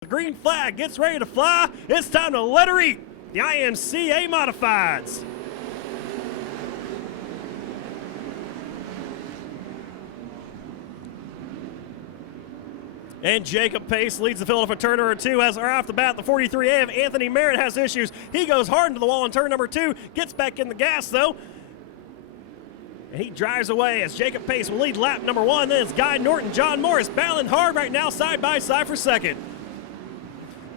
The green flag gets ready to fly. It's time to let her eat. The IMCA Modifieds. And Jacob Pace leads the field for turn number 2 as right off the bat, the 43A of Anthony Merritt has issues. He goes hard into the wall on turn number 2, gets back in the gas though. And he drives away as Jacob Pace will lead lap number 1. Then it's Guy Norton, John Morris battling hard right now side by side for second.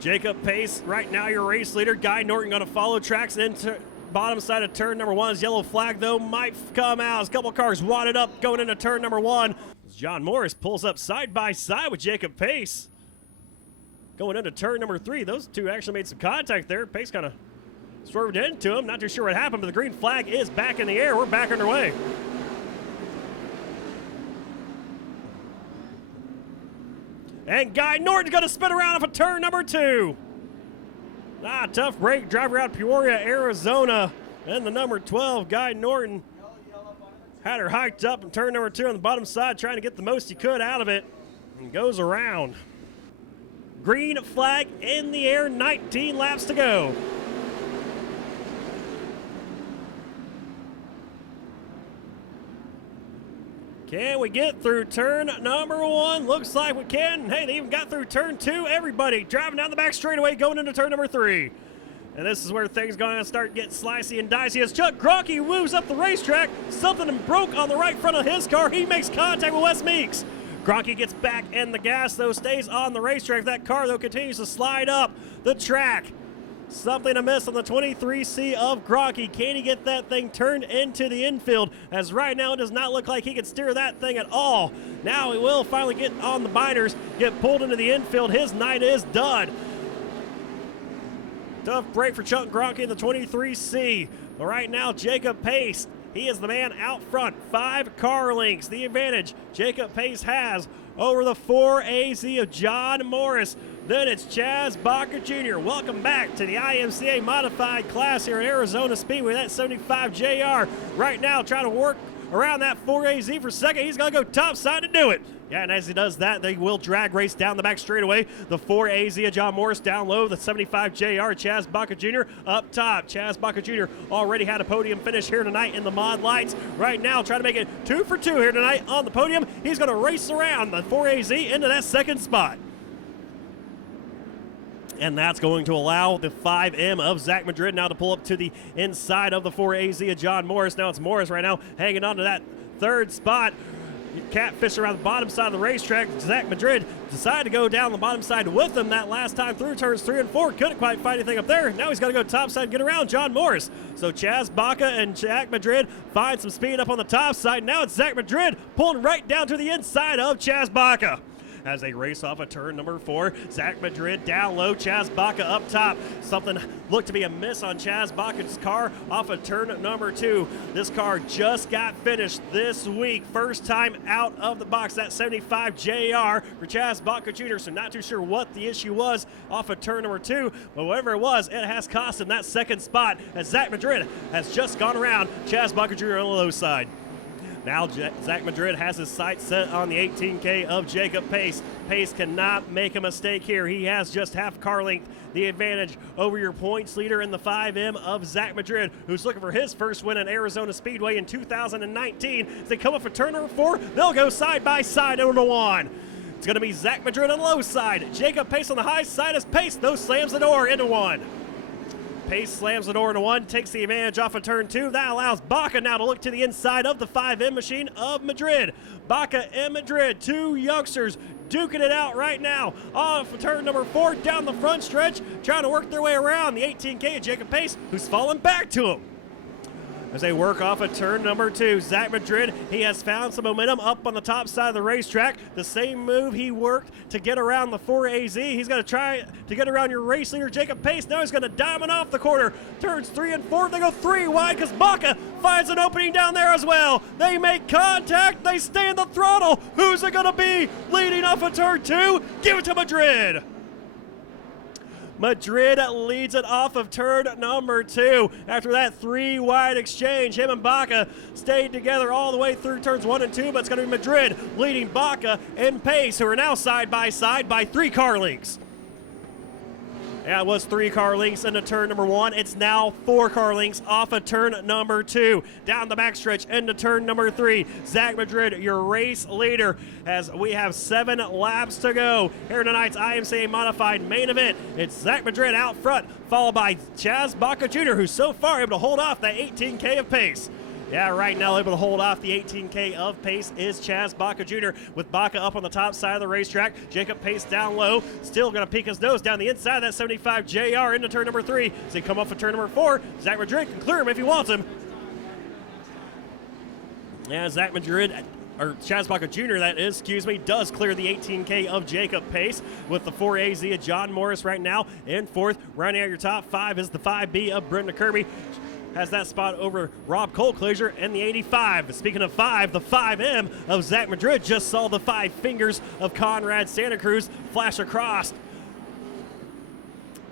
Jacob Pace right now your race leader. Guy Norton going to follow tracks into bottom side of turn number 1. His yellow flag though might come out as a couple cars wadded up going into turn number 1. John Morris pulls up side by side with Jacob Pace. Going into turn number 3. Those two actually made some contact there. Pace kind of swerved into him. Not too sure what happened, but the green flag is back in the air. We're back underway. And Guy Norton's going to spin around off of turn number 2. Tough break. Driver out of Peoria, Arizona. And the number 12, Guy Norton, had her hiked up in turn number 2 on the bottom side, trying to get the most he could out of it, and goes around. Green flag in the air, 19 laps to go. Can we get through turn number 1? Looks like we can. Hey, they even got through turn 2. Everybody driving down the back straightaway going into turn number 3. And this is where things going to start getting slicey and dicey as Chuck Gronke moves up the racetrack. Something broke on the right front of his car. He makes contact with Wes Meeks. Gronke gets back in the gas, though, stays on the racetrack. That car, though, continues to slide up the track. Something amiss on the 23C of Gronke. Can he get that thing turned into the infield? As right now it does not look like he can steer that thing at all. Now he will finally get on the binders, get pulled into the infield. His night is done. Tough break for Chuck Gronke in the 23C. But right now, Jacob Pace, he is the man out front. 5 car lengths, the advantage Jacob Pace has over the 4AZ of John Morris. Then it's Chaz Baca Jr. Welcome back to the IMCA modified class here at Arizona Speedway. That 75 JR right now trying to work around that 4AZ for second. He's going to go top side to do it. Yeah, and as he does that, they will drag race down the back straightaway. The 4AZ of John Morris down low. The 75 JR, Chaz Baca Jr. up top. Chaz Baca Jr. already had a podium finish here tonight in the mod lights. Right now, trying to make it 2 for 2 here tonight on the podium. He's going to race around the 4AZ into that second spot. And that's going to allow the 5M of Zach Madrid now to pull up to the inside of the 4AZ of John Morris. Now it's Morris right now hanging on to that third spot. Catfish around the bottom side of the racetrack. Zach Madrid decided to go down the bottom side with him that last time through turns 3 and 4. Couldn't quite find anything up there. Now he's got to go top side and get around John Morris. So Chaz Baca and Zach Madrid find some speed up on the top side. Now it's Zach Madrid pulling right down to the inside of Chaz Baca. As they race off of turn number 4, Zach Madrid down low, Chaz Baca up top. Something looked to be a miss on Chaz Baca's car off of turn number 2. This car just got finished this week. First time out of the box, that 75 JR for Chaz Baca Jr. So not too sure what the issue was off of turn number 2, but whatever it was, it has cost him that second spot as Zach Madrid has just gone around Chaz Baca Jr. on the low side. Now Zach Madrid has his sights set on the 18K of Jacob Pace. Pace cannot make a mistake here. He has just half car length the advantage over your points leader in the 5M of Zach Madrid, who's looking for his first win at Arizona Speedway in 2019. As they come up for turn number 4, they'll go side by side over to 1. It's going to be Zach Madrid on the low side. Jacob Pace on the high side as Pace, though, slams the door into 1. Pace slams the door into 1, takes the advantage off of turn 2. That allows Baca now to look to the inside of the 5M machine of Madrid. Baca and Madrid, 2 youngsters duking it out right now. Off of turn number 4, down the front stretch, trying to work their way around the 18K of Jacob Pace, who's falling back to him. As they work off of turn number 2, Zach Madrid, he has found some momentum up on the top side of the racetrack. The same move he worked to get around the 4AZ. He's going to try to get around your race leader, Jacob Pace. Now he's going to diamond off the corner. Turns 3 and 4, they go 3 wide because Baca finds an opening down there as well. They make contact, they stay in the throttle. Who's it going to be? Leading off of turn 2, give it to Madrid. Madrid leads it off of turn number 2. After that 3-wide exchange, him and Baca stayed together all the way through turns 1 and 2, but it's going to be Madrid leading Baca and Pace, who are now side by 3 car lengths. Yeah, it was 3 car lengths into turn number 1. It's now 4 car lengths off of turn number 2. Down the backstretch into turn number 3. Zach Madrid, your race leader, as we have 7 laps to go here tonight's IMCA Modified main event. It's Zach Madrid out front, followed by Chaz Baca Jr., who's so far able to hold off that 18K of pace. Yeah, right now able to hold off the 18K of pace is Chaz Baca Jr. with Baca up on the top side of the racetrack. Jacob Pace down low, still going to peek his nose down the inside of that 75 JR into turn number 3. As they come off of turn number 4, Zach Madrid can clear him if he wants him. Yeah, Zach Madrid, or Chaz Baca Jr., that is, does clear the 18K of Jacob Pace with the 4AZ of John Morris right now in 4th. Rounding out your top 5 is the 5B of Brenda Kirby. Has that spot over Rob Colclaser and the 85. Speaking of 5, the 5M of Zach Madrid just saw the 5 fingers of Conrad Santa Cruz flash across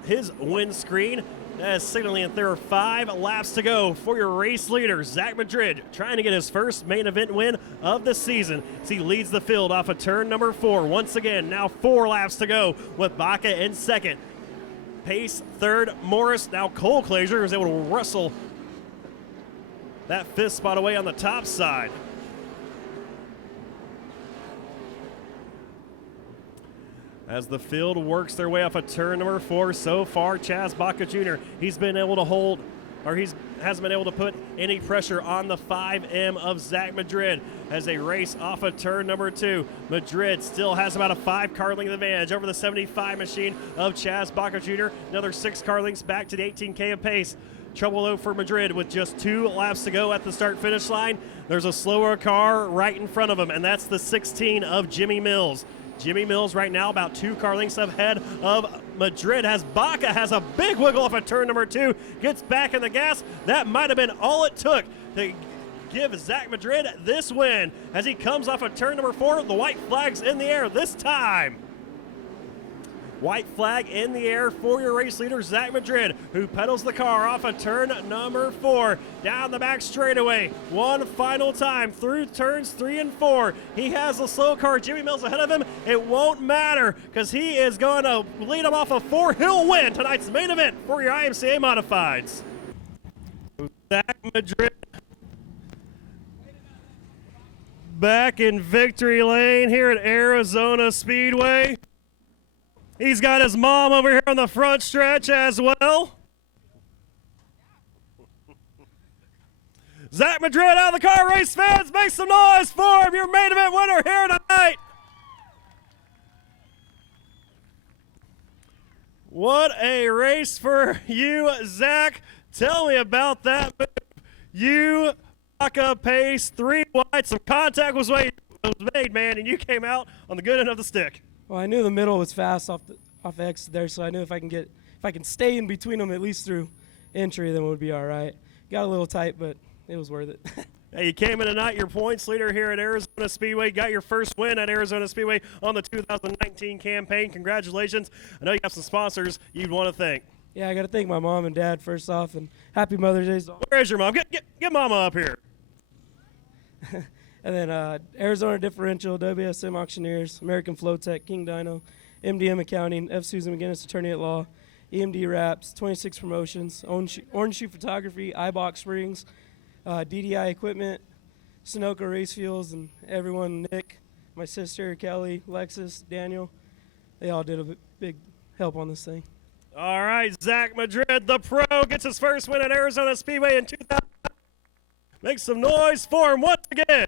his windscreen. That is signaling that there are 5 laps to go for your race leader, Zach Madrid, trying to get his first main event win of the season as he leads the field off of turn number 4. Once again, now 4 laps to go with Baca in 2nd. Pace 3rd, Morris, now Colclaser is able to wrestle that 5th spot away on the top side. As the field works their way off of turn number 4, so far Chaz Baca Jr., he's been able to hold, or hasn't been able to put any pressure on the 5M of Zach Madrid as they race off of turn number 2. Madrid still has about a 5 car length advantage over the 75 machine of Chaz Baca Jr. Another 6 car lengths back to the 18K of pace. Trouble though for Madrid with just 2 laps to go at the start-finish line. There's a slower car right in front of him, and that's the 16 of Jimmy Mills. Jimmy Mills right now about 2 car lengths ahead of Madrid. As Baca has a big wiggle off of turn number 2, gets back in the gas. That might have been all it took to give Zach Madrid this win. As he comes off of turn number 4, the white flag's in the air this time. White flag in the air for your race leader, Zach Madrid, who pedals the car off of turn number 4. Down the back straightaway, one final time through turns 3 and 4. He has a slow car, Jimmy Mills, ahead of him. It won't matter because he is going to lead him off a 4. He'll win tonight's main event for your IMCA Modifieds. Zach Madrid back in victory lane here at Arizona Speedway. He's got his mom over here on the front stretch as well. Zach Madrid out of the car, race fans, make some noise for him, your main event winner here tonight. What a race for you, Zach. Tell me about that move. You Baca pace 3 wide, some contact was made, man, and you came out on the good end of the stick. Well, I knew the middle was fast off exit there, so I knew if I can stay in between them at least through entry, then it would be all right. Got a little tight, but it was worth it. Hey, you came in tonight, your points leader here at Arizona Speedway, got your first win at Arizona Speedway on the 2019 campaign. Congratulations. I know you have some sponsors you'd want to thank. Yeah, I got to thank my mom and dad first off, and happy Mother's Day. Where is your mom? Get mama up here. And then Arizona Differential, WSM Auctioneers, American Flowtech, King Dino, MDM Accounting, F. Susan McGinnis, Attorney at Law, EMD Wraps, 26 Promotions, Orange Shoe Photography, iBox Springs, DDI Equipment, Sunoco Race Fuels, and everyone, Nick, my sister, Kelly, Lexus, Daniel, they all did a big help on this thing. All right, Zach Madrid, the pro, gets his first win at Arizona Speedway in 2000. Make some noise for him once again.